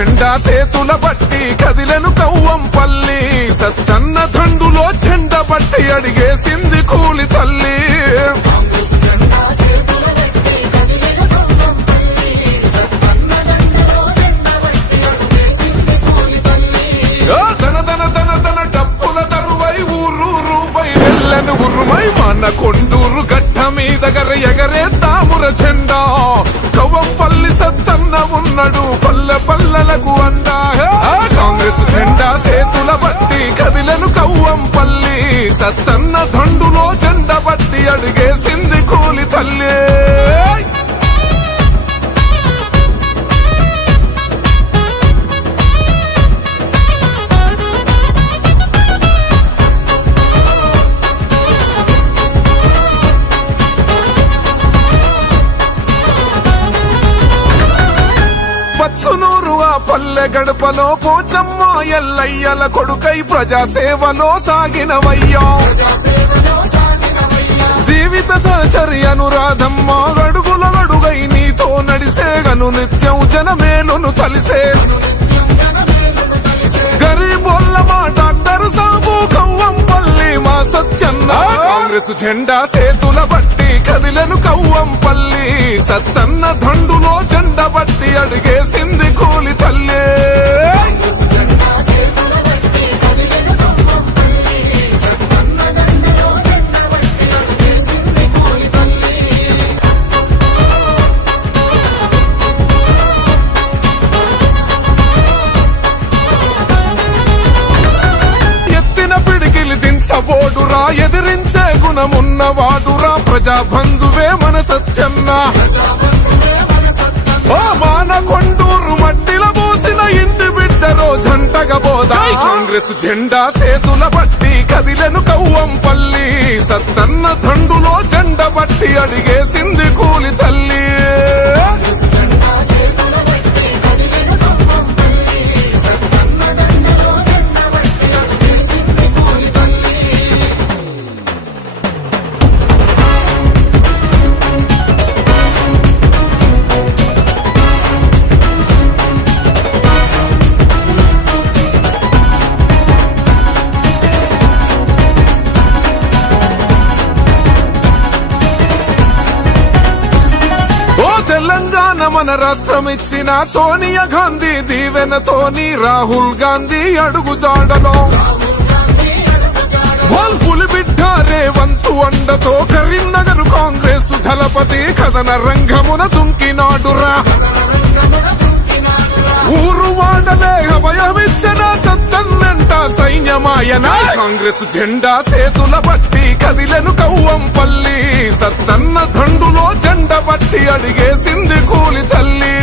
జెండా సేతుల బట్టి కదిలెను కవ్వంపల్లి సత్తన్న దండులో జెండ బట్టి అడిగేసింది కూలి తల్లి ఉరుమై మన కొండూరు గడ్డ మీద ఎగరే తాముర జెండా కవ్వంపల్లి సత్తన్న ఉన్నాడు పల్లె పల్లెలకు అండా కాంగ్రెస్ జెండా సేతుల బట్టి కదిలెను కవ్వంపల్లి సత్తన్న దండులో జెండ బట్టి అడిగేసింది కూలి తల్లి పచ్చునూరు ఆ పల్లె గడపలో పోచమ్మ ఎల్లయ్యల కొడుకై ప్రజాసేవలో సాగినవయ్యా జీవిత సహచరి అనురాధమ్మ గడుగుల గడుగై నీతో నడిసేగను నిత్యం జనమేలును తలిసే గరీబోళ్ళ మా డాక్టర్ సాబు కవ్వంపల్లి మా సత్యన్న కాంగ్రెస్ జెండా సేతుల బట్టి కదిలెను కవ్వంపల్లి సత్తన్న దండులో జెండ బట్టి అడిగేసింది కూలి తల్లి దించబోడురా ఎదిరించే గుణమున్నవాడురా ప్రజా బంధువే మన సత్యన్న మాన కొండూరు మట్టిల పోసిన ఇంటి బిడ్డరో జంటగా బోదా కాంగ్రెస్ జెండా సేతుల బట్టి కదిలెను కవ్వంపల్లి సత్తన్న దండులో జెండ బట్టి అడిగేసింది కూలి తల్లి తెలంగాణ మన రాష్ట్రం ఇచ్చిన సోనియా గాంధీ దీవెనతోని రాహుల్ గాంధీ అడుగుజాడలో పులిబిడ్డ రేవంతు అండతో కరీంనగర్ కాంగ్రెస్ దళపతి కథన రంగమున దుంకినాడురా ఊరు వాడలే అభయమిచ్చిన సత్తన్నంట సైన్యమాయన కాంగ్రెస్ జెండా సేతుల బట్టి కదిలెను కవ్వంపల్లి సత్తన్న దండులో జెండ బట్టి అడిగేసింది కూలి తల్లి